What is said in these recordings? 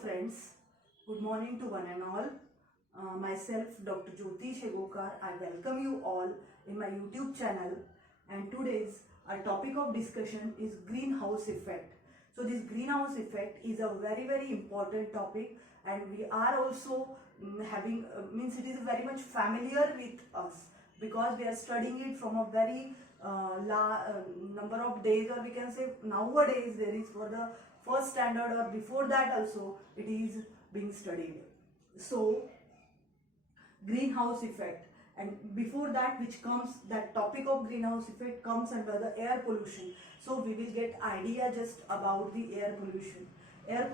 friends, good morning to one and all. Myself Dr. Jyoti Shegokar, I welcome you all in my YouTube channel, and today's our topic of discussion is greenhouse effect. So this greenhouse effect is a very important topic, and we are also having means it is very much familiar with us because we are studying it from a very number of days, or we can say nowadays there is for the first standard or before that also it is being studied. So greenhouse effect, and before that which comes that topic of greenhouse effect comes under the air pollution. So we will get idea just about the air pollution. Air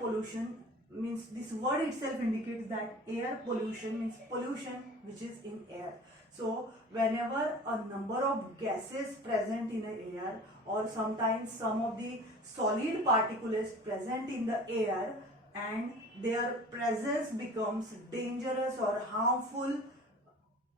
pollution means this word itself indicates that air pollution means pollution which is in air. So whenever a number of gases present in the air, or sometimes some of the solid particles present in the air, and their presence becomes dangerous or harmful,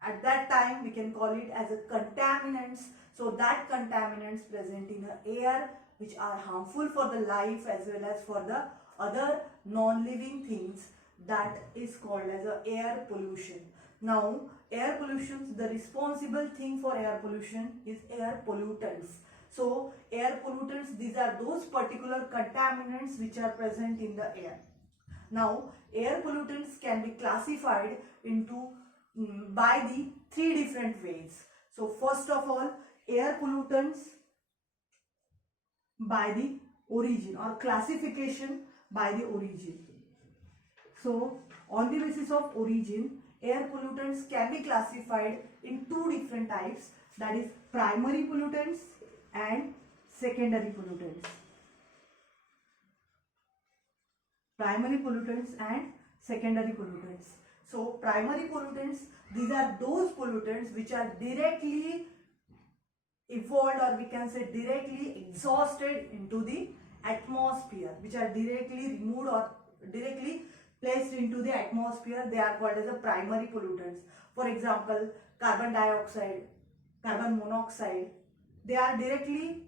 at that time we can call it as a contaminants. So that contaminants present in the air which are harmful for the life as well as for the other non-living things, that is called as a air pollution. Now air pollution, the responsible thing for air pollution is air pollutants. So air pollutants, these are those particular contaminants which are present in the air. Now air pollutants can be classified into by the three different ways. So first of all, air pollutants by the origin, or classification by the origin. So on the basis of origin, air pollutants can be classified in two different types, that is primary pollutants and secondary pollutants. Primary pollutants and secondary pollutants. So primary pollutants, these are those pollutants which are directly evolved, or we can say directly exhausted into the atmosphere, which are directly removed or directly placed into the atmosphere. They are called as a primary pollutants. For example, carbon dioxide, carbon monoxide, they are directly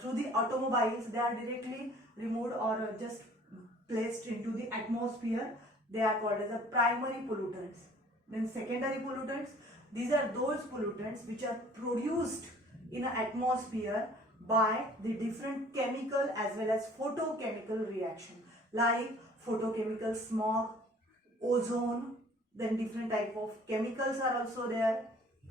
through the automobiles, they are directly removed or just placed into the atmosphere. They are called as a primary pollutants. Then secondary pollutants, these are those pollutants which are produced in an atmosphere by the different chemical as well as photochemical reaction, like photochemical smog, ozone, then different type of chemicals are also there.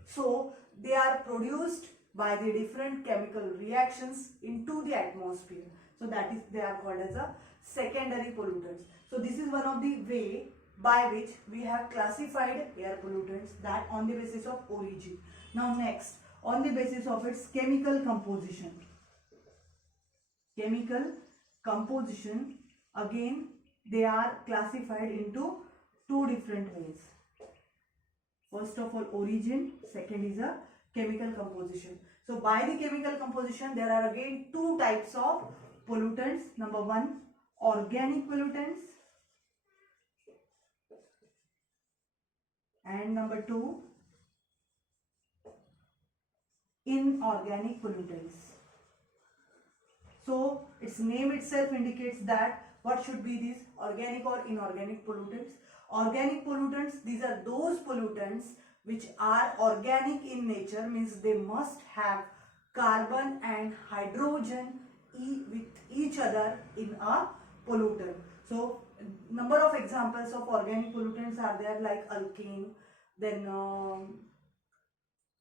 So they are produced by the different chemical reactions into the atmosphere. So that is, they are called as a secondary pollutants. So this is one of the way by which we have classified air pollutants, that on the basis of origin. Now next, on the basis of its chemical composition. Chemical composition, again they are classified into two different ways. First of all origin, second is a chemical composition. So by the chemical composition there are again two types of pollutants. Number one, organic pollutants, and number two, inorganic pollutants. So its name itself indicates that what should be these organic or inorganic pollutants. Organic pollutants, these are those pollutants which are organic in nature, means they must have carbon and hydrogen with each other in a pollutant. So number of examples of organic pollutants are there, like alkene, then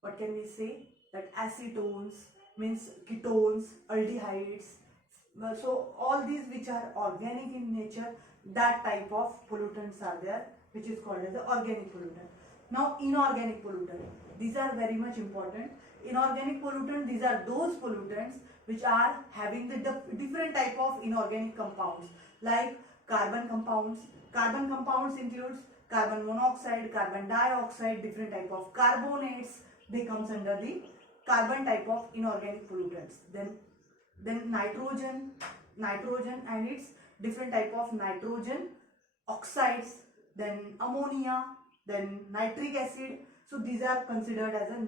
what can we say, that acetones, means ketones, aldehydes. So all these which are organic in nature, that type of pollutants are there, which is called as the organic pollutant. Now inorganic pollutant, these are very much important. Inorganic pollutant, these are those pollutants which are having the different type of inorganic compounds, like carbon compounds. Carbon compounds includes carbon monoxide, carbon dioxide, different type of carbonates. They comes under the carbon type of inorganic pollutants. Then nitrogen and its different type of nitrogen oxides, then ammonia, then nitric acid. So these are considered as a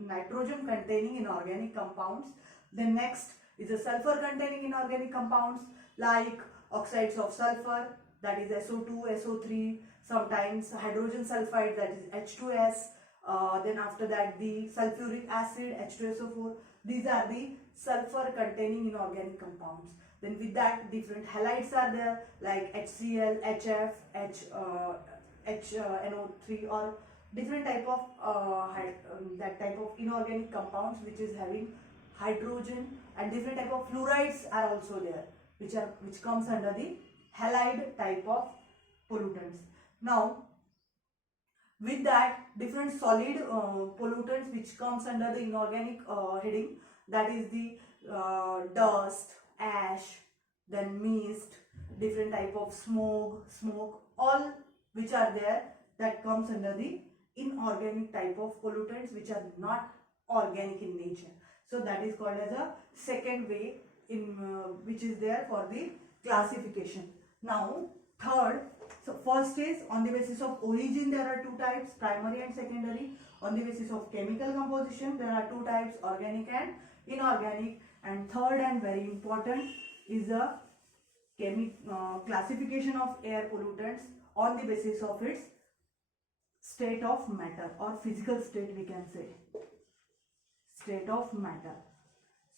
nitrogen containing inorganic compounds. Then next is a sulfur containing inorganic compounds, like oxides of sulfur, that is SO2, SO3, sometimes hydrogen sulfide, that is H2S, then after that the sulfuric acid, H2SO4. These are the sulfur containing inorganic compounds. Then with that, different halides are there, like HCl, HF, HNO3, or different type of that type of inorganic compounds which is having hydrogen, and different type of fluorides are also there, which comes under the halide type of pollutants. Now with that, different solid pollutants which comes under the inorganic heading, that is the dust, ash, then mist, different type of smoke, all which are there, that comes under the inorganic type of pollutants which are not organic in nature. So that is called as a second way in which is there for the classification. Now third, so first is on the basis of origin there are two types, primary and secondary. On the basis of chemical composition there are two types, organic and inorganic. And third and very important is the classification of air pollutants on the basis of its state of matter, or physical state, we can say, state of matter.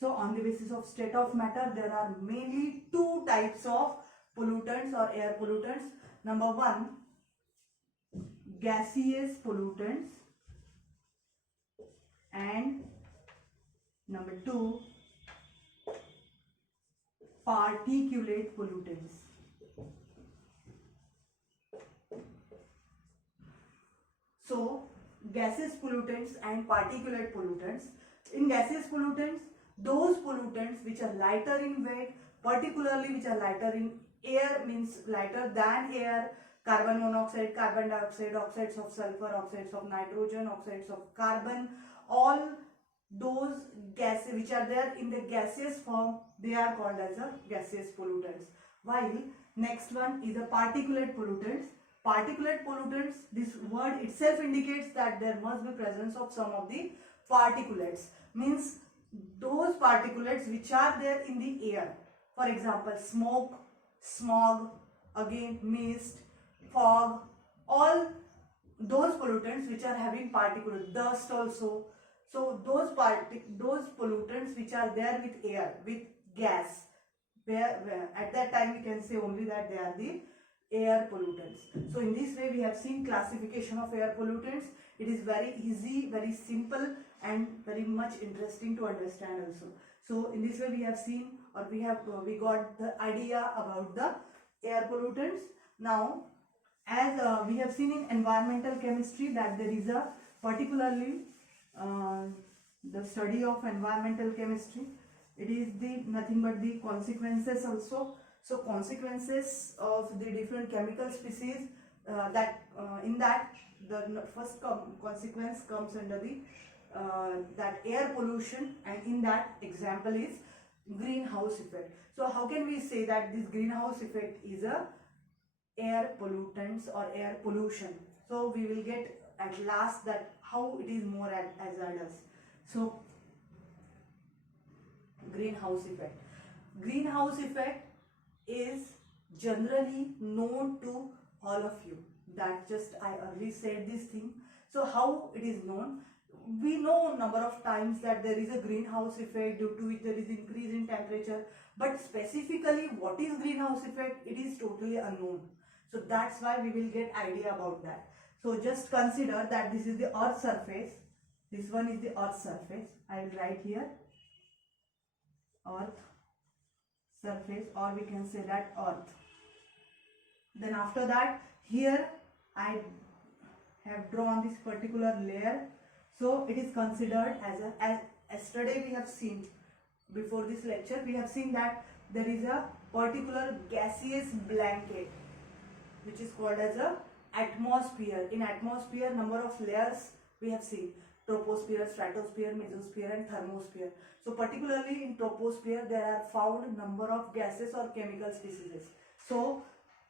So on the basis of state of matter there are mainly two types of pollutants or air pollutants. Number one, gaseous pollutants, and number two, particulate pollutants. So gaseous pollutants and particulate pollutants. In gaseous pollutants, those pollutants which are lighter in weight, particularly which are lighter in air, means lighter than air, carbon monoxide, carbon dioxide, oxides of sulfur, oxides of nitrogen, oxides of carbon, all those gases which are there in the gaseous form, they are called as a gaseous pollutants. While next one is a particulate pollutants. Particulate pollutants, this word itself indicates that there must be presence of some of the particulates, means those particulates which are there in the air. For example, smoke, smog, again mist, fog, all those pollutants which are having particulate, dust also. So those pollutants which are there with air, with gas, where at that time we can say only that they are the air pollutants. So in this way we have seen classification of air pollutants. It is very easy, very simple, and very much interesting to understand also. So in this way we have seen, or we got the idea about the air pollutants. Now as we have seen in environmental chemistry that there is a particularly the study of environmental chemistry, it is the nothing but the consequences also. So consequences of the different chemical species, in that the first consequence comes under the that air pollution, and in that example is greenhouse effect. So how can we say that this greenhouse effect is a air pollutants or air pollution? So we will get at last that how it is more hazardous. So greenhouse effect. Greenhouse effect is generally known to all of you. That just I already said this thing. So how it is known? We know number of times that there is a greenhouse effect, due to which there is increase in temperature, but specifically what is greenhouse effect, it is totally unknown. So that's why we will get idea about that. So just consider that this is the earth surface, this one is the earth surface. I will write here earth surface, or we can say that earth. Then after that, here I have drawn this particular layer. So it is considered as yesterday we have seen, before this lecture we have seen that there is a particular gaseous blanket which is called as a atmosphere. In atmosphere, number of layers we have seen: troposphere, stratosphere, mesosphere, and thermosphere. So particularly in troposphere there are found number of gases or chemical species. So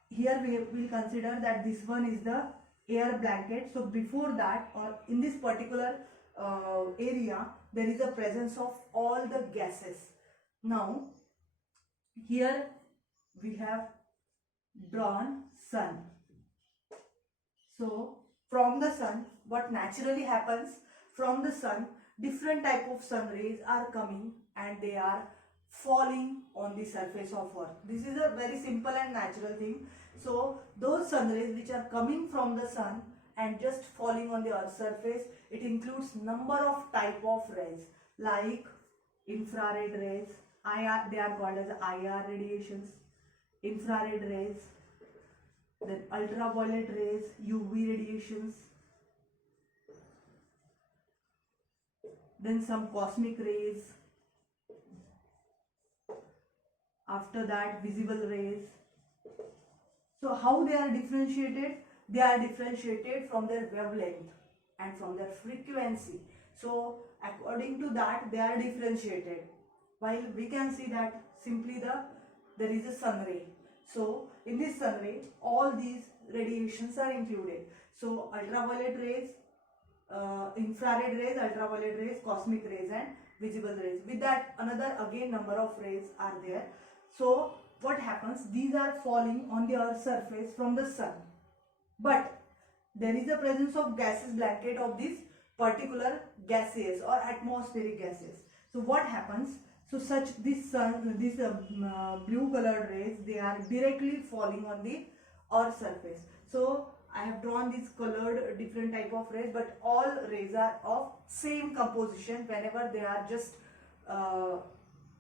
here we will consider that this one is the air blanket. So before that, or in this particular area, there is a presence of all the gases. Now here we have drawn sun. So from the sun, what naturally happens, from the sun different type of sun rays are coming and they are falling on the surface of earth. This is a very simple and natural thing. So those sun rays which are coming from the sun and just falling on the earth's surface, it includes number of type of rays like infrared rays, IR, they are called as IR radiations, infrared rays, then ultraviolet rays, UV radiations, then some cosmic rays, after that visible rays. So how they are differentiated? They are differentiated from their wavelength and from their frequency. So according to that they are differentiated. While we can see that simply there is a sun ray. So in this sun ray all these radiations are included. So ultraviolet rays, infrared rays, ultraviolet rays, cosmic rays and visible rays. With that another again number of rays are there. So what happens, these are falling on the earth's surface from the sun, but there is a presence of gaseous blanket of these particular gases or atmospheric gases. So what happens, so such this sun, this blue colored rays, they are directly falling on the earth's surface. So I have drawn these colored different type of rays, but all rays are of same composition whenever they are just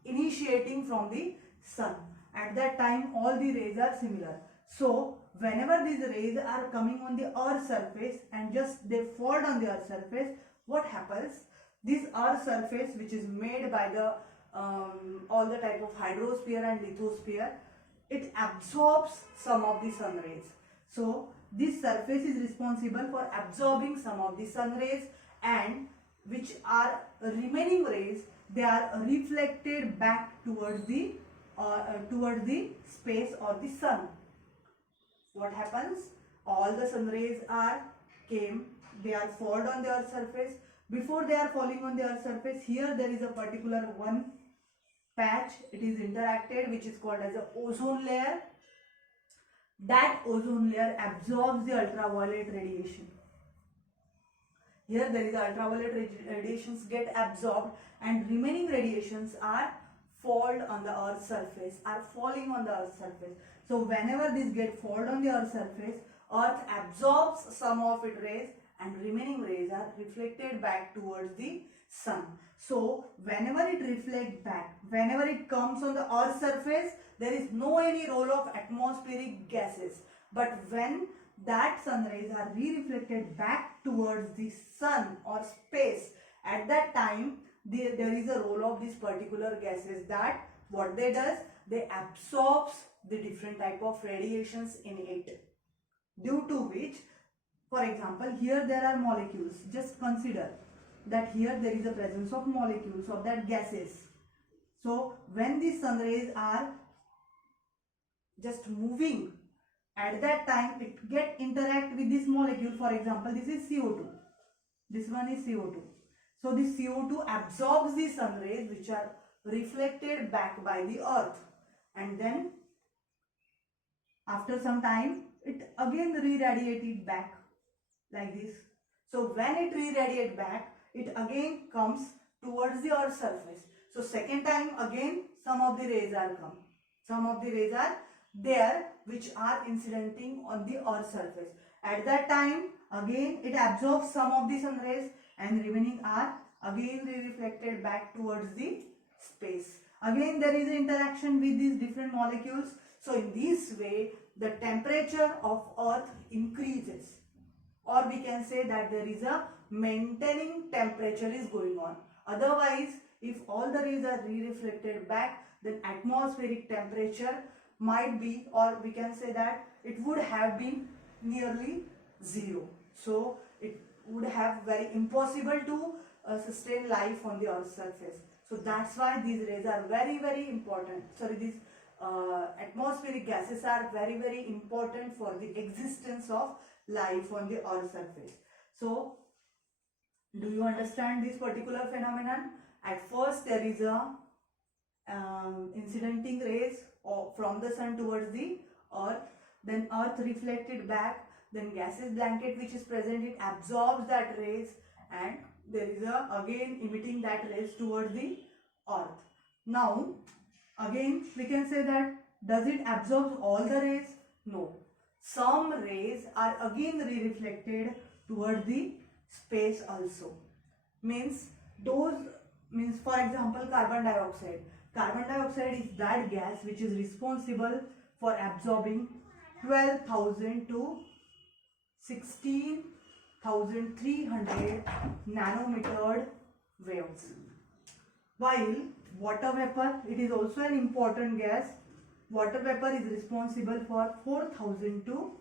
initiating from the sun. At that time all the rays are similar. So whenever these rays are coming on the earth's surface and just they fall on the earth's surface, what happens, this earth's surface which is made by the all the type of hydrosphere and lithosphere, it absorbs some of the sun rays. So this surface is responsible for absorbing some of the sun rays, and which are remaining rays, they are reflected back towards the space or the sun. What happens, all the sun rays are came, they are fallen on the earth's surface. Before they are falling on the earth's surface, here there is a particular one patch, it is interacted, which is called as a ozone layer. That ozone layer absorbs the ultraviolet radiation. Here there is ultraviolet radiations get absorbed and remaining radiations are fall on the earth's surface, are falling on the earth's surface. So whenever these get fall on the earth's surface, earth absorbs some of its rays and remaining rays are reflected back towards the sun. So whenever it reflects back, whenever it comes on the earth's surface, there is no any role of atmospheric gases. But when that sun rays are re-reflected back towards the sun or space, at that time there is a role of these particular gases, that what they does, they absorbs the different type of radiations in it, due to which, for example, here there are molecules. Just consider that here there is a presence of molecules of that gases. So when these sun rays are just moving, at that time it get interact with this molecule. For example, this is CO2, this one is CO2. So this CO2 absorbs the sun rays which are reflected back by the earth, and then after some time it again re-radiated back like this. So when it re-radiates back, it again comes towards the earth's surface. So second time again some of the rays are come, some of the rays are there which are incidenting on the earth's surface. At that time again it absorbs some of the sun rays and remaining are again reflected back towards the space. Again there is an interaction with these different molecules. So in this way the temperature of earth increases, or we can say that there is a maintaining temperature is going on. Otherwise, if all the rays are re-reflected back, then atmospheric temperature might be, or we can say that it would have been nearly zero. So it would have very impossible to sustain life on the earth's surface. So that's why these rays are very important. Sorry, these atmospheric gases are very important for the existence of life on the earth's surface. So do you understand this particular phenomenon? At first there is a incidenting rays from the sun towards the earth, then earth reflected back, then gaseous blanket which is present, it absorbs that rays, and there is a again emitting that rays towards the earth. Now again we can say that does it absorb all the rays? No. Some rays are again re-reflected toward the space also. Means for example carbon dioxide. Carbon dioxide is that gas which is responsible for absorbing 12,000 to 16,300 nanometer waves. While water vapor, it is also an important gas. Water vapor is responsible for 4,000 to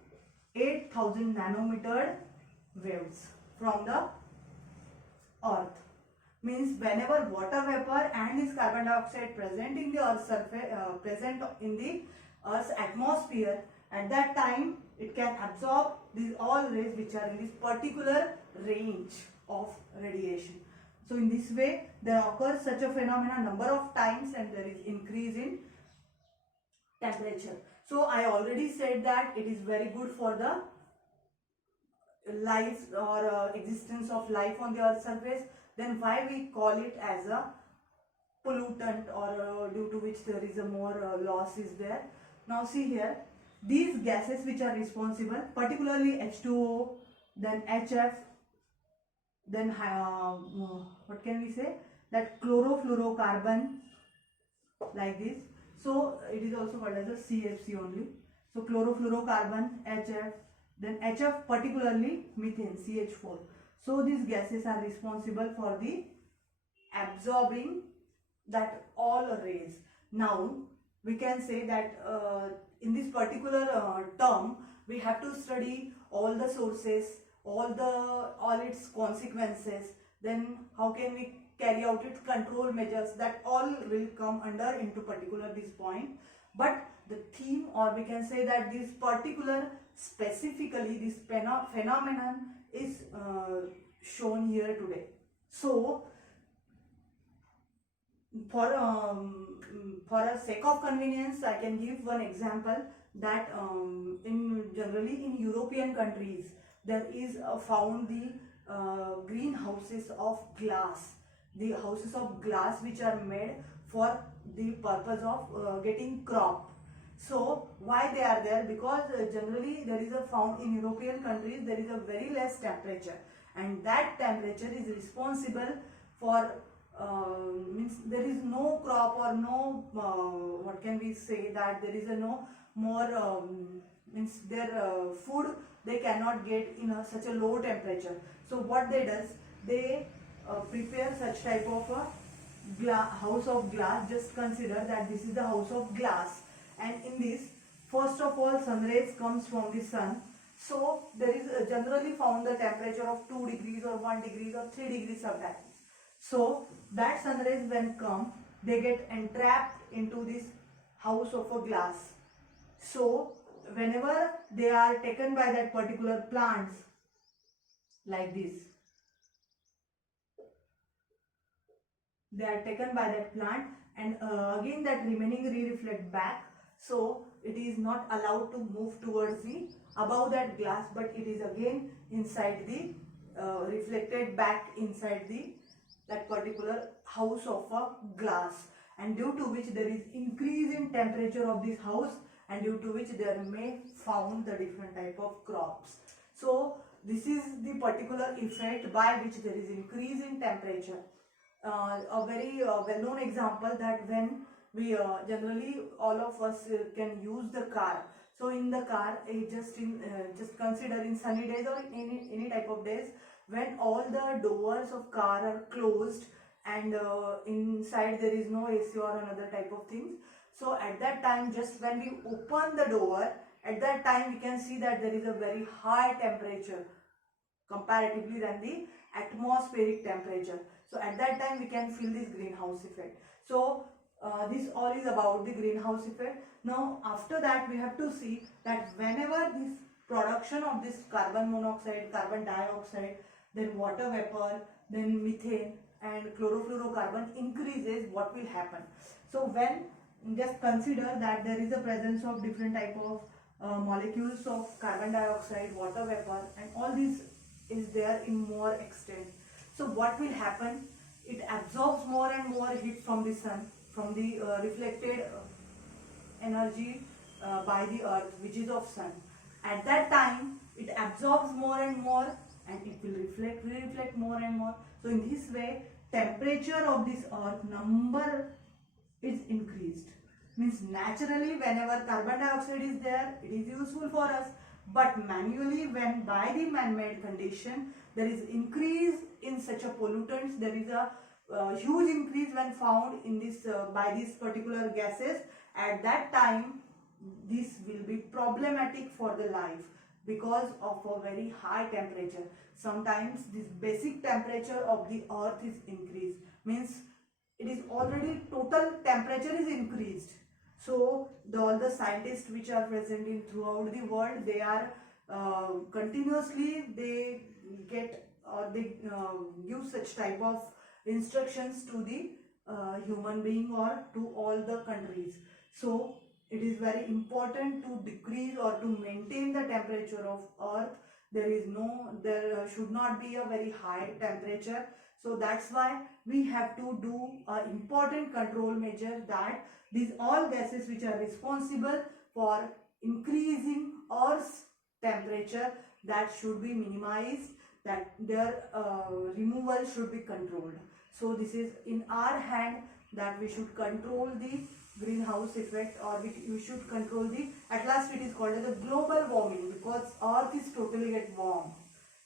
8,000 nanometer waves from the earth. Means whenever water vapor and this carbon dioxide present in the earth's surface, present in the earth's atmosphere, at that time it can absorb these all rays which are in this particular range of radiation. So in this way there occurs such a phenomena number of times, and there is increase in temperature. So I already said that it is very good for the life or existence of life on the earth's surface. Then why we call it as a pollutant, or due to which there is a more loss is there. Now see here, these gases which are responsible, particularly H2O, then HF, then what can we say, that chlorofluorocarbon, like this. So it is also called as a CFC only. So chlorofluorocarbon, HF, then HF particularly methane, CH4. So these gases are responsible for the absorbing that all rays. Now we can say that in this particular term we have to study all the sources, all its consequences, then how can we carry out its control measures, that all will come under into particular this point. But the theme, or we can say that this particular specifically this phenomenon is shown here today. So for a sake of convenience, I can give one example that generally in European countries there is found the greenhouses of glass, the houses of glass which are made for the purpose of getting crop. So why they are there? Because generally there is a found in European countries there is a very less temperature, and that temperature is responsible for means there is no crop or no what can we say, that there is a no more means their food they cannot get in such a low temperature. So what they does, they prepare such type of a house of glass. Just consider that this is the house of glass, and in this first of all sun rays comes from the sun. So there is generally found the temperature of 2 degrees or 1 degree or 3 degrees sometimes. So that sun rays when come, they get entrapped into this house of a glass. So whenever they are taken by that particular plants, like this, they are taken by that plant, and again that remaining re-reflect back. So it is not allowed to move towards the above that glass, but it is again inside the reflected back inside the that particular house of a glass, and due to which there is increase in temperature of this house, and due to which there may found the different type of crops. So this is the particular effect by which there is increase in temperature. A very well-known example, that when we generally all of us can use the car. So in the car, just consider in sunny days or any type of days, when all the doors of car are closed and inside there is no AC or another type of things. So at that time, just when we open the door, at that time we can see that there is a very high temperature comparatively than the atmospheric temperature. So at that time we can feel this greenhouse effect. So this all is about the greenhouse effect. Now after that we have to see that whenever this production of this carbon monoxide, carbon dioxide, then water vapor, then methane and chlorofluorocarbon increases, what will happen? So when just consider that there is a presence of different type of molecules of carbon dioxide, water vapor, and all these is there in more extent. So what will happen? It absorbs more and more heat from the sun, from the reflected energy by the earth, which is of sun. At that time it absorbs more and more, and it will reflect more and more. So in this way temperature of this earth number is increased. Means naturally whenever carbon dioxide is there, it is useful for us, but manually when by the man-made condition there is increase in such a pollutants, there is a huge increase when found in this by these particular gases. At that time this will be problematic for the life because of a very high temperature. Sometimes this basic temperature of the earth is increased, means it is already total temperature is increased. So all the scientists which are present in throughout the world, they are continuously they get or they give such type of instructions to the human being or to all the countries. So it is very important to decrease or to maintain the temperature of earth. There should not be a very high temperature. So that's why we have to do an important control measure, that these all gases which are responsible for increasing earth's temperature, that should be minimized, that their removal should be controlled. So this is in our hand, that we should control the greenhouse effect, or we should control the, at last it is called as a global warming, because earth is totally get warm.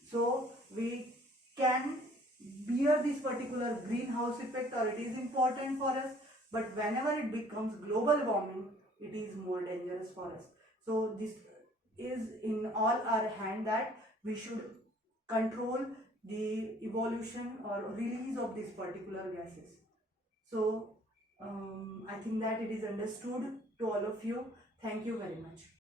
So we can bear this particular greenhouse effect, or it is important for us, but whenever it becomes global warming, it is more dangerous for us. So this is in all our hand, that we should control the evolution or release of these particular gases. So I think that it is understood to all of you. Thank you very much.